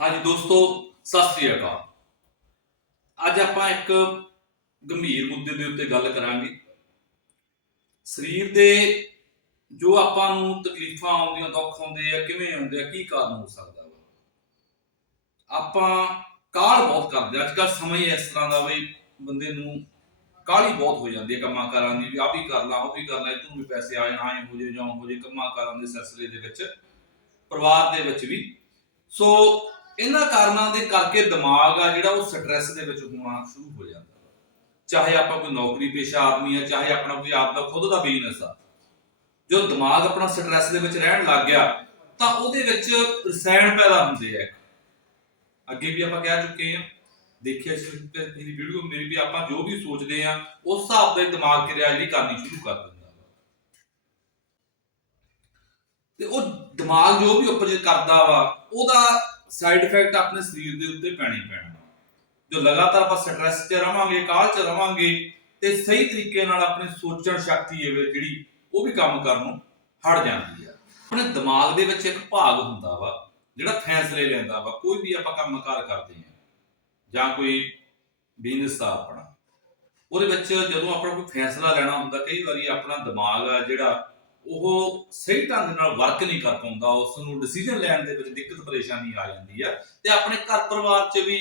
ਹਾਂਜੀ ਦੋਸਤੋ, ਸਤਿ ਸ੍ਰੀ ਅਕਾਲ। ਅੱਜ ਆਪਾਂ ਇੱਕ ਗੰਭੀਰ ਮੁੱਦੇ ਦੇ ਉੱਤੇ ਗੱਲ ਕਰਾਂਗੇ। ਸਰੀਰ ਦੇ ਜੋ ਆਪਾਂ ਨੂੰ ਤਕਲੀਫਾਂ ਆਉਂਦੀਆਂ, ਦੁੱਖ ਆਉਂਦੇ ਆ, ਕਿਵੇਂ ਆਉਂਦੇ ਆ, ਕੀ ਕਾਰਨ ਹੋ ਸਕਦਾ ਵਾ? ਆਪਾਂ ਕਾਲ ਬਹੁਤ ਕਰਦੇ ਅੱਜ ਕੱਲ੍ਹ ਸਮੇਂ ਇਸ ਤਰ੍ਹਾਂ ਦਾ ਵੀ ਬੰਦੇ ਨੂੰ ਕਾਲੀ ਬਹੁਤ ਹੋ ਜਾਂਦੀ ਹੈ ਕੰਮਾਂ ਕਾਰਾਂ ਦੀ, ਵੀ ਆ ਵੀ ਕਰ ਲਾ, ਉਹ ਵੀ ਕਰ ਲਾ ਇਤੋਂ ਵੀ ਪੈਸੇ ਆ ਜਾਣ ਆਏ ਹੋ ਜੇ ਜਾਂ ਹੋ ਜੇ ਕੰਮਾਂ ਕਾਰਾਂ ਦੇ ਸਿਲਸਿਲੇ ਦੇ ਵਿੱਚ, ਪਰਿਵਾਰ ਦੇ ਵਿੱਚ ਵੀ। ਸੋ ਇਹਨਾਂ ਕਾਰਨਾਂ ਦੇ ਕਰਕੇ ਦਿਮਾਗ ਆ ਜਿਹੜਾ ਉਹ ਸਟ੍ਰੈਸ ਦੇ ਵਿੱਚ ਹੋਣਾ ਸ਼ੁਰੂ ਹੋ ਜਾਂਦਾ ਚਾਹੇ ਆਪਾਂ ਕੋਈ ਨੌਕਰੀ ਪੇਸ਼ਾ ਆਦਮੀ ਆ, ਚਾਹੇ ਆਪਣਾ ਕੋਈ ਆਪ ਦਾ ਖੁਦ ਦਾ ਬਿਜ਼ਨਸ ਆ। ਜੋ ਦਿਮਾਗ ਆਪਣਾ ਸਟ੍ਰੈਸ ਦੇ ਵਿੱਚ ਰਹਿਣ ਲੱਗ ਗਿਆ, ਤਾਂ ਉਹਦੇ ਵਿੱਚ ਰਸਾਇਣ ਪੈਦਾ ਹੁੰਦੇ ਆ ਅੱਗੇ ਵੀ ਆਪਾਂ ਕਹਿ ਚੁੱਕੇ ਆ ਦੇਖਿਆ ਸੀ ਮੇਰੀ ਵੀਡੀਓ ਮੇਰੀ ਵੀ ਆਪਾਂ ਜੋ ਵੀ ਸੋਚਦੇ ਆ ਉਸ ਹਿਸਾਬ ਦਾ ਦਿਮਾਗ ਕਿਰਿਆ ਜਿਹੜੀ ਕਰਨੀ ਸ਼ੁਰੂ ਕਰ ਦਿੰਦਾ ਵਾ। ਤੇ ਉਹ ਦਿਮਾਗ ਜੋ ਵੀ ਉਪਜ ਕਰਦਾ ਵਾ, ਉਹਦਾ ਸਾਈਡ ਇਫੈਕਟ ਆਪਣੇ ਸਰੀਰ ਦੇ ਉੱਤੇ ਪੈਣਾ ਪੈਣਾ। ਜੋ ਲਗਾਤਾਰ ਆਪਾਂ ਸਟ੍ਰੈਸ 'ਚ ਰਵਾਂਗੇ, ਕਾਲ 'ਚ ਰਵਾਂਗੇ, ਤੇ ਸਹੀ ਤਰੀਕੇ ਨਾਲ ਆਪਣੀ ਸੋਚਣ ਸ਼ਕਤੀ ਹੈ ਜਿਹੜੀ, ਉਹ ਵੀ ਕੰਮ ਕਰਨੋਂ ਹਟ ਜਾਂਦੀ ਆ। ਆਪਣੇ ਦਿਮਾਗ ਦੇ ਵਿੱਚ ਇੱਕ ਭਾਗ ਹੁੰਦਾ ਵਾ, ਜਿਹੜਾ ਫੈਸਲੇ ਲੈਂਦਾ ਵਾ, ਕੋਈ ਵੀ ਆਪਾਂ ਕੰਮਕਾਰ ਕਰਦੇ ਆ, ਜਾਂ ਕੋਈ ਬਿਜ਼ਨਸ ਆ ਆਪਣਾ। ਉਹਦੇ ਵਿੱਚ ਜਦੋਂ ਆਪਣਾ ਕੋਈ ਫੈਸਲਾ ਲੈਣਾ ਹੁੰਦਾ, ਕਈ ਵਾਰੀ ਆਪਣਾ ਦਿਮਾਗ ਆ ਜਿਹੜਾ ਉਹ ਸਹੀ ਢੰਗ ਨਾਲ ਵਰਕ ਨਹੀਂ ਕਰ ਪਾਉਂਦਾ ਉਸ ਨੂੰ ਡਿਸੀਜਨ ਲੈਣ ਦੇ ਵਿੱਚ ਦਿੱਕਤ, ਪਰੇਸ਼ਾਨੀ ਆ ਜਾਂਦੀ ਆ ਤੇ ਆਪਣੇ ਘਰ ਪਰਿਵਾਰ 'ਚ ਵੀ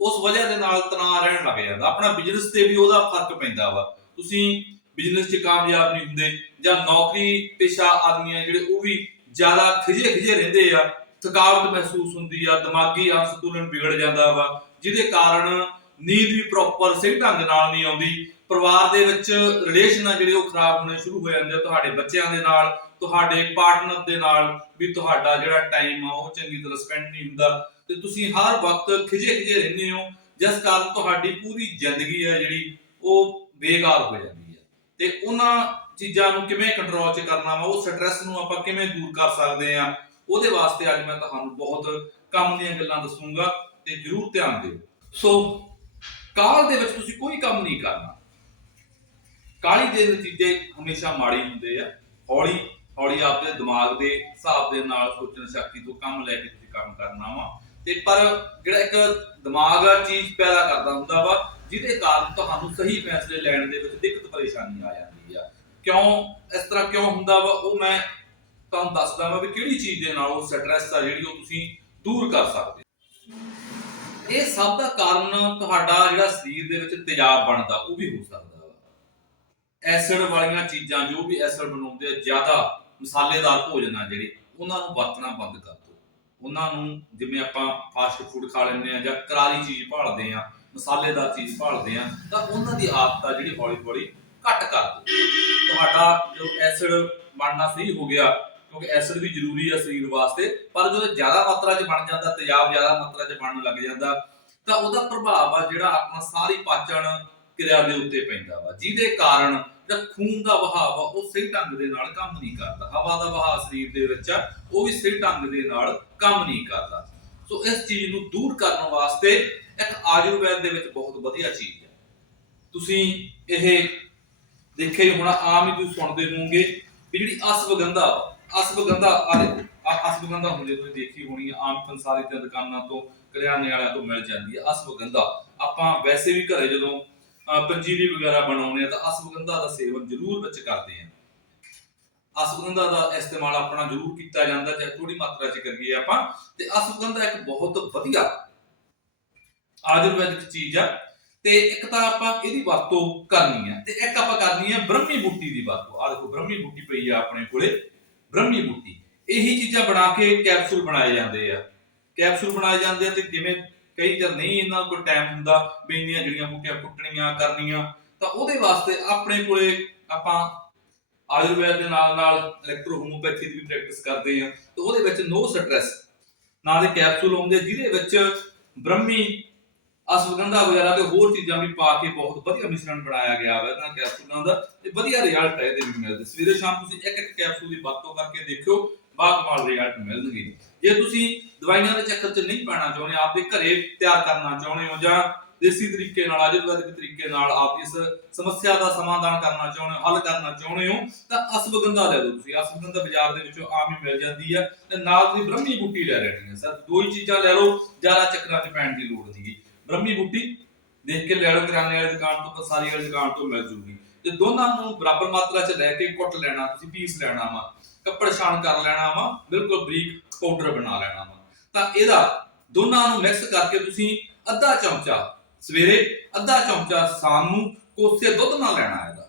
ਉਸ ਵਜ੍ਹਾ ਦੇ ਨਾਲ ਤਣਾਅ ਰਹਿਣ ਲੱਗ ਜਾਂਦਾ। ਆਪਣਾ ਬਿਜ਼ਨਸ ਤੇ ਵੀ ਉਹਦਾ ਫ਼ਰਕ ਪੈਂਦਾ ਵਾ। ਤੁਸੀਂ ਬਿਜ਼ਨਸ 'ਚ ਕਾਮਯਾਬ ਨਹੀਂ ਹੁੰਦੇ ਜਾਂ ਨੌਕਰੀ ਪੇਸ਼ਾ ਆਦਮੀ ਆ ਜਿਹੜੇ ਉਹ ਵੀ ਜ਼ਿਆਦਾ ਖਿਜੇ ਖਿਜੇ ਰਹਿੰਦੇ ਆ, ਥਕਾਵਟ ਮਹਿਸੂਸ ਹੁੰਦੀ ਆ, ਦਿਮਾਗੀ ਅਸੰਤੁਲਨ ਵਿਗੜ ਜਾਂਦਾ ਵਾ, ਜਿਹਦੇ ਕਾਰਨ ਨੀਂਦ ਵੀ ਪ੍ਰੋਪਰ ਸਹੀ ਢੰਗ ਨਾਲ ਨਹੀਂ ਆਉਂਦੀ। ਪਰਿਵਾਰ ਦੇ ਵਿੱਚ ਰਿਲੇਸ਼ਨ ਆ ਜਿਹੜੇ ਉਹ ਖਰਾਬ ਹੋਣੇ ਸ਼ੁਰੂ ਹੋ ਜਾਂਦੇ ਆ ਤੁਹਾਡੇ ਬੱਚਿਆਂ ਦੇ ਨਾਲ, ਤੁਹਾਡੇ ਪਾਰਟਨਰ ਦੇ ਨਾਲ ਵੀ ਤੁਹਾਡਾ ਜਿਹੜਾ ਟਾਈਮ ਆ ਉਹ ਚੰਗੀ ਤਰ੍ਹਾਂ ਸਪੈਂਡ ਨਹੀਂ ਹੁੰਦਾ। ਤੇ ਤੁਸੀਂ ਹਰ ਵਕਤ ਖਿਜੇ ਖਿਜੇ ਰਹਿੰਦੇ ਹੋ, ਜਿਸ ਕਾਰਨ ਤੁਹਾਡੀ ਪੂਰੀ ਜ਼ਿੰਦਗੀ ਆ ਜਿਹੜੀ ਉਹ ਬੇਕਾਰ ਹੋ ਜਾਂਦੀ ਹੈ ਤੇ ਉਹਨਾਂ ਚੀਜ਼ਾਂ ਨੂੰ ਕਿਵੇਂ ਕੰਟਰੋਲ 'ਚ ਕਰਨਾ ਵਾ, ਉਹ ਸਟ੍ਰੈਸ ਨੂੰ ਆਪਾਂ ਕਿਵੇਂ ਦੂਰ ਕਰ ਸਕਦੇ ਆ, ਉਹਦੇ ਵਾਸਤੇ ਅੱਜ ਮੈਂ ਤੁਹਾਨੂੰ ਬਹੁਤ ਕੰਮ ਦੀਆਂ ਗੱਲਾਂ ਦੱਸੂਗਾ ਤੇ ਜਰੂਰ ਧਿਆਨ ਦਿਓ। ਸੋ ਕਾਲ ਦੇ ਵਿੱਚ ਤੁਸੀਂ ਕੋਈ ਕੰਮ ਨਹੀਂ ਕਰਨਾ। ਕਾਲੀ ਦੇ ਨਤੀਜੇ ਹਮੇਸ਼ਾ ਮਾੜੇ ਹੁੰਦੇ ਆ। ਹੌਲੀ ਹੌਲੀ ਆਪਦੇ ਦਿਮਾਗ ਦੇ ਹਿਸਾਬ ਦੇ ਨਾਲ ਸੋਚਣ ਸ਼ਕਤੀ ਤੋਂ ਕੰਮ ਲੈ ਕੇ ਤੁਸੀਂ ਕੰਮ ਕਰਨਾ ਵਾ। ਤੇ ਪਰ ਜਿਹੜਾ ਇੱਕ ਦਿਮਾਗ ਆ, ਚੀਜ਼ ਪੈਦਾ ਕਰਦਾ ਹੁੰਦਾ ਵਾ, ਜਿਹਦੇ ਕਾਰਨ ਤੁਹਾਨੂੰ ਸਹੀ ਫੈਸਲੇ ਲੈਣ ਦੇ ਵਿੱਚ ਦਿੱਕਤ ਪਰੇਸ਼ਾਨੀ ਆ ਜਾਂਦੀ ਆ। ਕਿਉਂ? ਇਸ ਤਰ੍ਹਾਂ ਕਿਉਂ ਹੁੰਦਾ ਵਾ? ਉਹ ਮੈਂ ਤੁਹਾਨੂੰ ਦੱਸਦਾ ਵਾਂ ਵੀ ਕਿਹੜੀ ਚੀਜ਼ ਦੇ ਨਾਲ ਉਹ ਸਟ੍ਰੈਸ ਆ ਜਿਹੜੀ ਉਹ ਤੁਸੀਂ ਦੂਰ ਕਰ ਸਕਦੇ ਹੋ। ਇਹ ਸਭ ਦਾ ਕਾਰਨ ਤੁਹਾਡਾ ਜਿਹੜਾ ਸਰੀਰ ਦੇ ਵਿੱਚ ਤੇਜ਼ਾਬ ਬਣਦਾ, ਉਹ ਵੀ ਹੋ ਸਕਦਾ। ਐਸਿਡ ਵਾਲੀਆਂ ਚੀਜ਼ਾਂ ਜੋ ਵੀ ਐਸਿਡ ਬਣਾਉਂਦੇ ਆ, ਜ਼ਿਆਦਾ ਮਸਾਲੇਦਾਰ ਭੋਜਨ ਆ ਜਿਹੜੇ, ਉਹਨਾਂ ਨੂੰ ਵਰਤਣਾ ਬੰਦ ਕਰ ਦਿਓ। ਉਹਨਾਂ ਨੂੰ ਜਿਵੇਂ ਆਪਾਂ ਫਾਸਟ ਫੂਡ ਖਾ ਲੈਂਦੇ ਆ ਜਾਂ ਕਰਾਰੀ ਚੀਜ਼ ਭਾਲਦੇ ਆ, ਮਸਾਲੇਦਾਰ ਚੀਜ਼ ਭਾਲਦੇ ਆ, ਤਾਂ ਉਹਨਾਂ ਦੀ ਆਦਤ ਆ ਜਿਹੜੀ ਹੌਲੀ ਹੌਲੀ ਘੱਟ ਕਰ ਦਿਓ। ਤੁਹਾਡਾ ਜੋ ਐਸਿਡ ਬਣਨਾ ਸਹੀ ਹੋ ਗਿਆ, ਕਿਉਂਕਿ ਐਸਿਡ ਵੀ ਜ਼ਰੂਰੀ ਆ ਸਰੀਰ ਵਾਸਤੇ, ਪਰ ਜਦੋਂ ਜ਼ਿਆਦਾ ਮਾਤਰਾ 'ਚ ਬਣ ਜਾਂਦਾ, ਤੇਜ਼ਾਬ ਜ਼ਿਆਦਾ ਮਾਤਰਾ 'ਚ ਬਣਨ ਲੱਗ ਜਾਂਦਾ, ਤਾਂ ਉਹਦਾ ਪ੍ਰਭਾਵ ਆ ਜਿਹੜਾ ਆਪਣਾ ਸਾਰੀ ਪਾਚਣ ਕਿਰਿਆ ਦੇ ਉੱਤੇ ਪੈਂਦਾ ਵਾ, ਜਿਹਦੇ ਕਾਰਨ ਜਿਹੜਾ ਖੂਨ ਦਾ ਵਹਾਅ ਵਾ, ਉਹ ਸਹੀ ਢੰਗ ਦੇ ਨਾਲ ਕੰਮ ਨਹੀਂ ਕਰਦਾ। ਹਵਾ ਦਾ ਵਹਾਅ ਸਰੀਰ ਦੇ ਵਿੱਚ ਉਹ ਵੀ ਸਹੀ ਢੰਗ ਦੇ ਨਾਲ ਕੰਮ ਨਹੀਂ ਕਰਦਾ। ਸੋ ਇਸ ਚੀਜ਼ ਨੂੰ ਦੂਰ ਕਰਨ ਵਾਸਤੇ ਇੱਕ ਆਯੁਰਵੈਦ ਦੇ ਵਿੱਚ ਬਹੁਤ ਵਧੀਆ ਚੀਜ਼ ਹੈ। ਤੁਸੀਂ ਇਹ ਦੇਖਿਆ ਹੀ ਹੋਣਾ, ਆਮ ਹੀ ਤੁਸੀਂ ਸੁਣਦੇ ਹੋਵੋਗੇ ਵੀ ਜਿਹੜੀ ਅਸਵਗੰਧਾ ਅਸਵਗੰਧਾ ਅਸਵਗੰਧਾ ਹੁੰਦੀ ਤੁਸੀਂ ਦੇਖੀ ਹੋਣੀ ਆਮ ਪੰਸਾਰੀ ਦੀਆਂ ਦੁਕਾਨਾਂ ਤੋਂ, ਕਰਿਆਨੇ ਵਾਲਿਆਂ ਤੋਂ ਮਿਲ ਜਾਂਦੀ ਹੈ ਅਸਵਗੰਧਾ। ਆਪਾਂ ਵੈਸੇ ਵੀ ਘਰੇ ਜਦੋਂ ਪੰਜੀਰੀ ਵਗੈਰਾ ਬਣਾਉਂਦੇ ਆ ਤਾਂ ਅਸਵਗੰਧਾ ਦਾ ਸੇਵਨ ਜ਼ਰੂਰ ਵਿੱਚ ਕਰਦੇ ਆ। ਅਸਵਗੰਧਾ ਦਾ ਇਸਤੇਮਾਲ ਆਪਣਾ ਜ਼ਰੂਰ ਕੀਤਾ ਜਾਂਦਾ, ਚਾਹੇ ਥੋੜੀ ਮਾਤਰਾ 'ਚ ਕਰੀਏ ਆਪਾਂ। ਤੇ ਅਸਵਗੰਧਾ ਇੱਕ ਬਹੁਤ ਵਧੀਆ ਆਯੁਰਵੈਦਿਕ ਚੀਜ਼ ਆ। ਤੇ ਇੱਕ ਤਾਂ ਆਪਾਂ ਇਹਦੀ ਵਰਤੋਂ ਕਰਨੀ ਹੈ ਤੇ ਇੱਕ ਆਪਾਂ ਕਰਨੀ ਹੈ ਬ੍ਰਹਮੀ ਬੂਟੀ ਦੀ ਵਰਤੋਂ। ਆ ਦੇਖੋ, ਬ੍ਰਹਮੀ ਬੂਟੀ ਪਈ ਆ ਆਪਣੇ ਕੋਲੇ। ਬ੍ਰਹਮੀ ਬੂਟੀ। ਇਹੀ ਚੀਜ਼ਾਂ ਬਣਾ ਕੇ ਕੈਪਸੂਲ ਬਣਾਏ ਜਾਂਦੇ ਆ। ਕੈਪਸੂਲ ਬਣਾਏ ਜਾਂਦੇ ਆ ਤੇ ਜਿਵੇਂ ਕਈ ਜਰ ਨਹੀਂ ਇਹਨਾਂ ਕੋਲ ਟਾਈਮ ਹੁੰਦਾ ਵੀ ਇੰਨੀਆਂ ਜਿਹੜੀਆਂ ਬੂਟੀਆਂ ਕੁੱਟਣੀਆਂ, ਕਰਨੀਆਂ, ਤਾਂ ਉਹਦੇ ਵਾਸਤੇ ਆਪਣੇ ਕੋਲੇ ਆਪਾਂ ਆਯੁਰਵੈਦ ਦੇ ਨਾਲ ਨਾਲ ਇਲੈਕਟ੍ਰੋ ਹੋਮੋਪੈਥੀ ਦੀ ਵੀ ਪ੍ਰੈਕਟਿਸ ਕਰਦੇ ਆ ਤੇ ਉਹਦੇ ਵਿੱਚ ਨੋ ਸਟ੍ਰੈਸ ਨਾਂ ਦੇ ਕੈਪਸੂਲ ਆਉਂਦੇ ਜਿਹਦੇ ਵਿੱਚ ਬ੍ਰਹਮੀ ਅਸਵਗੰਧਾ ਵਗੈਰਾ ਤੇ ਹੋਰ ਚੀਜ਼ਾਂ ਵੀ ਪਾ ਕੇ ਬਹੁਤ ਵਧੀਆ ਮਿਸ਼ਰਣ ਬਣਾਇਆ ਗਿਆ ਹੈ ਇਹਨਾਂ ਕੈਪਸੂਲਾਂ ਦਾ, ਤੇ ਵਧੀਆ ਰਿਜ਼ਲਟ ਹੈ ਇਹਦੇ ਵੀ ਮਿਲਦੇ। ਸਵੇਰੇ ਸ਼ਾਮ ਤੁਸੀਂ ਇੱਕ ਇੱਕ ਕੈਪਸੂਲ ਦੀ ਵਰਤੋਂ ਕਰਕੇ ਦੇਖਿਓ ਬਾ ਰਿਜ਼ਲਟ ਮਿਲਣਗੇ ਜੇ ਤੁਸੀਂ ਦਵਾਈਆਂ ਦੇ ਚੱਕਰ 'ਚ ਨਹੀਂ ਪੈਣਾ ਚਾਹੁੰਦੇ ਆਪਦੇ ਘਰੇ ਤਿਆਰ ਕਰਨਾ ਚਾਹੁੰਦੇ ਹੋ ਜਾਂ ਦੇਸੀ ਤਰੀਕੇ ਨਾਲ, ਆਯੁਰਵੈਦਿਕ ਤਰੀਕੇ ਨਾਲ ਆਪ ਇਸ ਸਮੱਸਿਆ ਦਾ ਸਮਾਧਾਨ ਕਰਨਾ ਚਾਹੁੰਦੇ ਹੋ, ਹੱਲ ਕਰਨਾ ਚਾਹੁੰਦੇ ਹੋ, ਤਾਂ ਅਸਵਗੰਧਾ ਲੈ ਲਓ ਤੁਸੀਂ। ਅਸਵਗੰਧਾ ਬਾਜ਼ਾਰ ਦੇ ਵਿੱਚੋਂ ਆਮ ਹੀ ਮਿਲ ਜਾਂਦੀ ਹੈ ਤੇ ਨਾਲ ਤੁਸੀਂ ਬ੍ਰਹਮੀ ਬੂਟੀ ਲੈ ਲੈਣੀ ਹੈ। ਸਰ, ਦੋ ਹੀ ਚੀਜ਼ਾਂ ਲੈ ਲਓ, ਜ਼ਿਆਦਾ ਚੱਕਰਾਂ 'ਚ ਪੈਣ ਦੀ ਲੋੜ ਨਹੀਂ। ਬ੍ਰਹਮੀ ਬੂਟੀ ਦੇਖ ਕੇ ਲੈ ਲਓ ਕਿਰਾਣੇ ਵਾਲੀ ਦੁਕਾਨ ਤੋਂ, ਪਸਾਰੀ ਵਾਲੀ ਦੁਕਾਨ ਤੋਂ ਮਿਲ ਜੂਗੀ। ਤੇ ਦੋਨਾਂ ਨੂੰ ਬਰਾਬਰ ਮਾਤਰਾ 'ਚ ਲੈ ਕੇ ਕੁੱਟ ਲੈਣਾ, ਤੁਸੀਂ ਪੀਸ ਲੈਣਾ ਵਾ, ਕੱਪੜ ਛਾਣ ਕਰ ਲੈਣਾ ਵਾ, ਬਿਲਕੁਲ ਬਰੀਕ ਪਾਊਡਰ ਬਣਾ ਲੈਣਾ ਵਾ। ਤਾਂ ਇਹਦਾ ਦੋਨਾਂ ਨੂੰ ਮਿਕਸ ਕਰਕੇ ਤੁਸੀਂ ਅੱਧਾ ਚਮਚਾ ਸਵੇਰੇ, ਅੱਧਾ ਚਮਚਾ ਸ਼ਾਮ ਨੂੰ ਕੋਸੇ ਦੁੱਧ ਨਾਲ ਲੈਣਾ ਇਹਦਾ।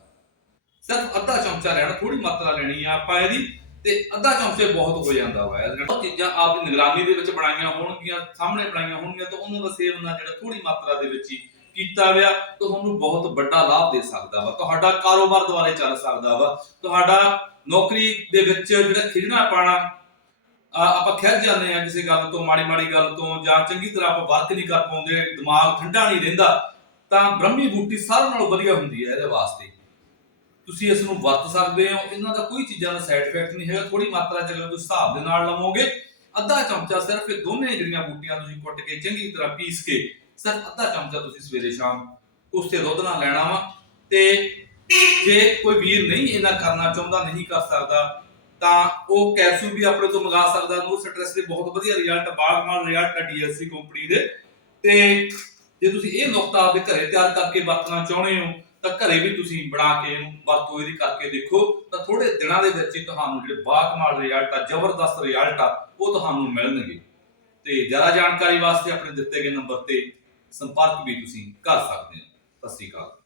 ਸਿਰਫ ਅੱਧਾ ਚਮਚਾ ਲੈਣਾ ਥੋੜੀ ਮਾਤਰਾ ਲੈਣੀ ਆ ਆਪਾਂ ਇਹਦੀ, ਤੇ ਅੱਧਾ ਚਮਚੇ ਬਹੁਤ ਹੋ ਜਾਂਦਾ ਵਾ ਇਹ ਬਹੁਤ ਚੀਜ਼ਾਂ ਆਪ ਦੀ ਨਿਗਰਾਨੀ ਦੇ ਵਿੱਚ ਬਣਾਈਆਂ ਹੋਣਗੀਆਂ, ਸਾਹਮਣੇ ਬਣਾਈਆਂ ਹੋਣਗੀਆਂ, ਤਾਂ ਉਹਨਾਂ ਦਾ ਸੇਵਨ ਨਾਲ ਜਿਹੜਾ ਥੋੜੀ ਮਾਤਰਾ ਦੇ ਵਿੱਚ ਹੀ ਕੀਤਾ ਹੋਇਆ, ਤੁਹਾਨੂੰ ਬਹੁਤ ਵੱਡਾ ਲਾਭ ਦੇ ਸਕਦਾ ਵਾ। ਤੁਹਾਡਾ ਕਾਰੋਬਾਰ ਦੁਆਰੇ ਚੱਲ ਸਕਦਾ ਵਾ। ਤੁਹਾਡਾ ਨੌਕਰੀ ਦੇ ਵਿੱਚ ਜਿਹੜਾ ਖਿਜਣਾ ਪਾਣਾ ਆਪਾਂ ਖਿੱਚ ਜਾਂਦੇ ਆ ਕਿਸੇ ਗੱਲ ਤੋਂ, ਮਾੜੀ ਮਾੜੀ ਗੱਲ ਤੋਂ, ਜਾਂ ਚੰਗੀ ਤਰ੍ਹਾਂ ਆਪਾਂ ਵਰਕ ਨਹੀਂ ਕਰ ਪਾਉਂਦੇ, ਦਿਮਾਗ ਠੰਡਾ ਨਹੀਂ ਰਹਿੰਦਾ, ਤਾਂ ਬ੍ਰਹਮੀ ਬੂਟੀ ਸਾਰਿਆਂ ਨਾਲੋਂ ਵਧੀਆ ਹੁੰਦੀ ਹੈ ਇਹਦੇ ਵਾਸਤੇ। ਤੁਸੀਂ ਇਸ ਨੂੰ ਵਰਤ ਸਕਦੇ ਹੋ। ਇਹਨਾਂ ਦਾ ਕੋਈ ਚੀਜ਼ਾਂ ਦਾ ਸਾਈਡ ਇਫੈਕਟ ਨਹੀਂ ਹੈਗਾ। ਥੋੜੀ ਮਾਤਰਾ ਚ ਅਗਰ ਤੁਸੀਂ ਹਿਸਾਬ ਦੇ ਨਾਲ ਲਵੋਗੇ, ਅੱਧਾ ਚਮਚਾ ਸਿਰਫ ਇਹ ਦੋਨੇ ਜਿਹੜੀਆਂ ਬੂਟੀਆਂ ਤੁਸੀਂ ਕੁੱਟ ਕੇ ਚੰਗੀ ਤਰ੍ਹਾਂ ਪੀਸ ਕੇ ਸਿਰਫ ਅੱਧਾ ਚਮਚਾ ਤੁਸੀਂ ਸਵੇਰੇ ਸ਼ਾਮ ਉਸ ਤੇ ਦੁੱਧ ਨਾਲ ਲੈਣਾ ਵਾ ਤੇ ਜੇ ਕੋਈ ਵੀਰ ਨਹੀਂ ਇਹਨਾਂ ਕਰਨਾ ਚਾਹੁੰਦਾ, ਨਹੀਂ ਕਰ ਸਕਦਾ, ਤਾਂ ਉਹ ਕੈਪਸੂਲ ਵੀ ਆਪਣੇ ਤੋਂ ਮੰਗਾ ਸਕਦਾ ਨੋ ਸਟ੍ਰੈਸ ਦੇ ਬਹੁਤ ਵਧੀਆ ਰਿਜ਼ਲਟ ਬਾਗਮਾਨ ਰਿਜ਼ਲਟ ਹੈ ਡੀਐਸਸੀ ਕੰਪਨੀ ਦੇ। ਤੇ ਜੇ ਤੁਸੀਂ ਇਹ ਨੁਕਤਾ ਆਪਦੇ ਘਰੇ ਤਿਆਰ ਕਰਕੇ ਵਰਤਣਾ ਚਾਹੁੰਦੇ ਹੋ, ਤਾਂ ਘਰੇ ਵੀ ਤੁਸੀਂ ਬਣਾ ਕੇ ਇਹਨੂੰ ਵਰਤੋ ਇਹਦੀ ਕਰਕੇ ਦੇਖੋ, ਤਾਂ ਥੋੜੇ ਦਿਨਾਂ ਦੇ ਵਿੱਚ ਹੀ ਤੁਹਾਨੂੰ ਜਿਹੜੇ ਬਾਗਮਾਨ ਰਿਜ਼ਲਟ ਆ, ਜ਼ਬਰਦਸਤ ਰਿਜ਼ਲਟ ਆ, ਉਹ ਤੁਹਾਨੂੰ ਮਿਲਣਗੇ। ਤੇ ਜ਼ਿਆਦਾ ਜਾਣਕਾਰੀ ਵਾਸਤੇ ਆਪਣੇ ਦਿੱਤੇ ਗਏ ਨੰਬਰ ਤੇ ਸੰਪਰਕ ਵੀ ਤੁਸੀਂ ਕਰ ਸਕਦੇ ਹੋ। ਸਤਿ ਸ਼੍ਰੀ ਅਕਾਲ।